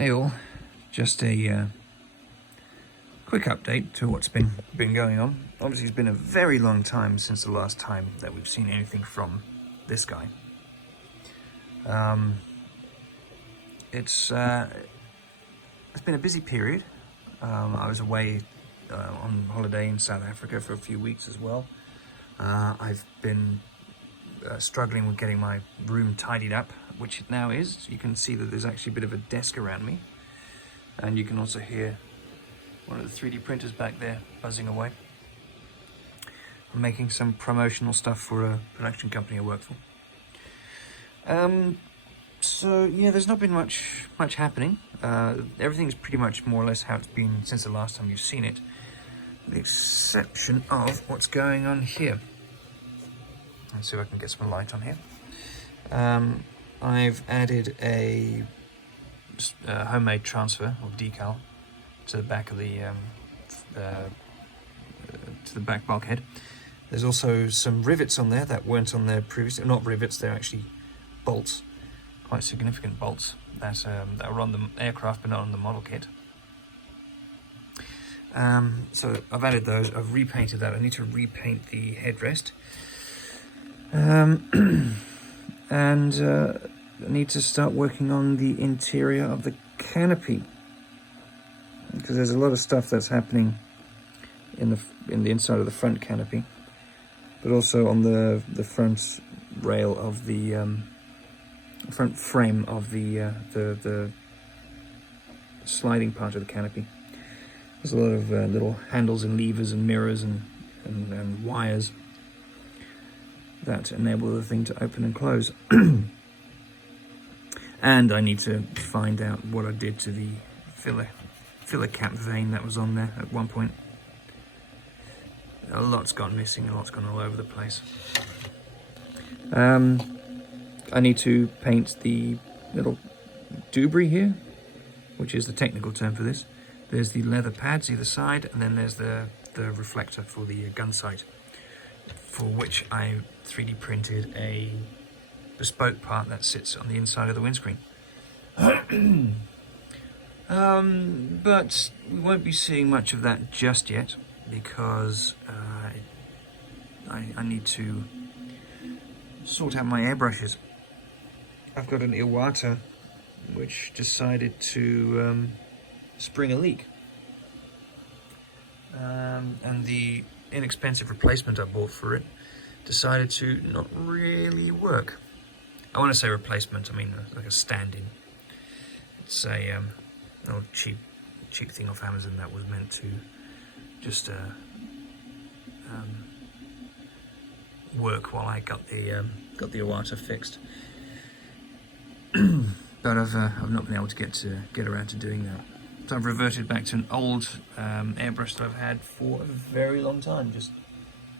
Hey all, just a quick update to what's been going on. Obviously it's been a very long time since the last time that we've seen anything from this guy. It's been a busy period. I was away on holiday in South Africa for a few weeks as well. I've been struggling with getting my room tidied up, which it now is. You can see that there's actually a bit of a desk around me, and you can also hear one of the 3D printers back there buzzing away. I'm making some promotional stuff for a production company I work for. So yeah, there's not been much happening. Everything's pretty much more or less how it's been since the last time you've seen it, with the exception of what's going on here. Let's see if I can get some light on here. I've added a homemade transfer or decal to the back of the back bulkhead. There's also some rivets on there that weren't on there previously. Not rivets, they're actually bolts, quite significant bolts that were on the aircraft but not on the model kit. So I've added those. I've repainted that. I need to repaint the headrest. And I need to start working on the interior of the canopy, because there's a lot of stuff that's happening in the inside of the front canopy, but also on the front rail of the front frame of the sliding part of the canopy. There's a lot of little handles and levers and mirrors and wires that enable the thing to open and close. And I need to find out what I did to the filler cap vane that was on there at one point. A lot's gone missing, a lot's gone all over the place. I need to paint the little debris here, which is the technical term for this. There's the leather pads either side, and then there's the reflector for the gun sight, for which I 3D printed a bespoke part that sits on the inside of the windscreen. But we won't be seeing much of that just yet, because I need to sort out my airbrushes. I've got an Iwata which decided to spring a leak, and the inexpensive replacement I bought for it decided to not really work. I want to say replacement, I mean like a stand-in. It's a little cheap thing off Amazon that was meant to just work while I got the Iwata fixed. But I've not been able to get around to doing that. So I've reverted back to an old airbrush that I've had for a very long time, just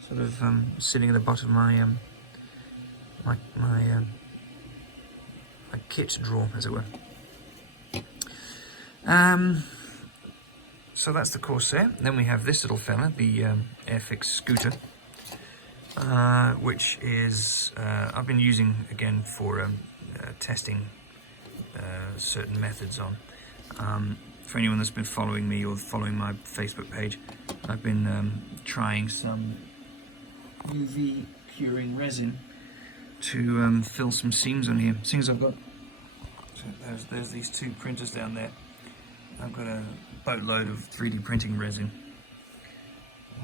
sort of sitting at the bottom of my my kit drawer, as it were. So that's the Corsair. Then we have this little fella, the Airfix scooter, which is I've been using again for testing certain methods on. For anyone that's been following me or following my Facebook page, I've been trying some UV curing resin to fill some seams on here. Seeing as I've got, so there's these two printers down there. I've got a boatload of 3D printing resin,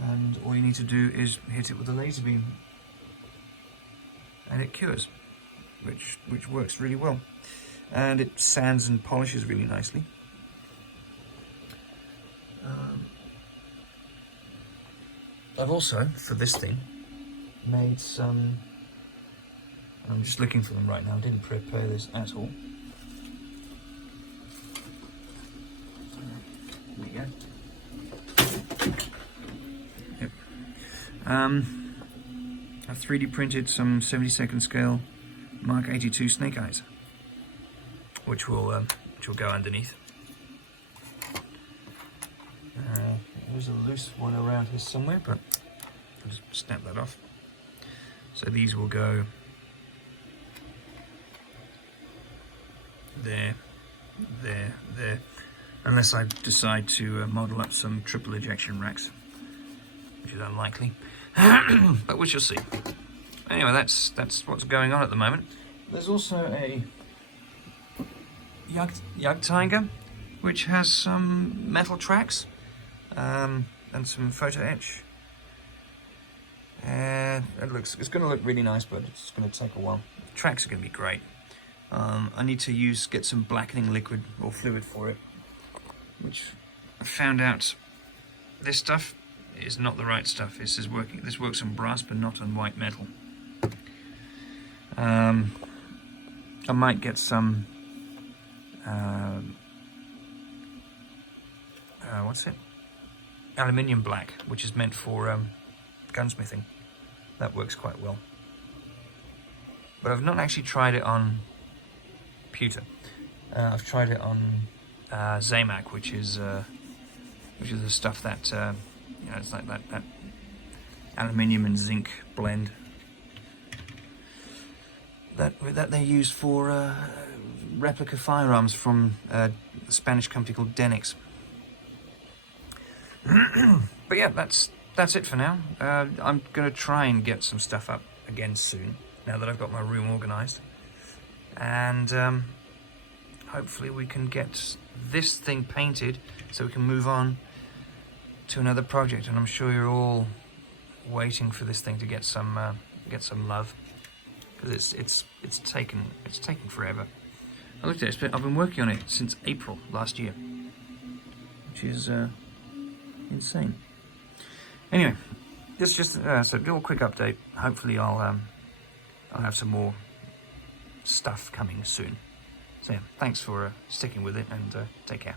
and all you need to do is hit it with a laser beam, and it cures, which works really well, and it sands and polishes really nicely. I've also, for this thing, made some, I'm just looking for them right now, I didn't prepare this at all. There we go. Yep. I've 3D printed some 72nd scale Mark 82 snake eyes, which will go underneath. There's a loose one around here somewhere, but I'll just snap that off. So these will go there, there, unless I decide to model up some triple ejection racks, which is unlikely, but we shall see. Anyway, that's what's going on at the moment. There's also a Yug Tiger, which has some metal tracks and some photo etch. It's going to look really nice, but it's going to take a while. The tracks are going to be great. I need to get some blackening liquid or fluid for it, which I found out this stuff is not the right stuff. This works on brass but not on white metal. I might get some what's it? Aluminium black, which is meant for gunsmithing. That works quite well. But I've not actually tried it on pewter. I've tried it on Zamac, which is the stuff that it's like that aluminium and zinc blend that they use for replica firearms from a Spanish company called Denix. But yeah, that's it for now. I'm going to try and get some stuff up again soon, now that I've got my room organised. And hopefully we can get this thing painted so we can move on to another project. And I'm sure you're all waiting for this thing to get some love, because it's taken forever. I looked at it. I've been working on it since April last year, which is insane. Anyway, this is just so a little quick update. Hopefully I'll have some more stuff coming soon. So yeah, thanks for sticking with it, and take care.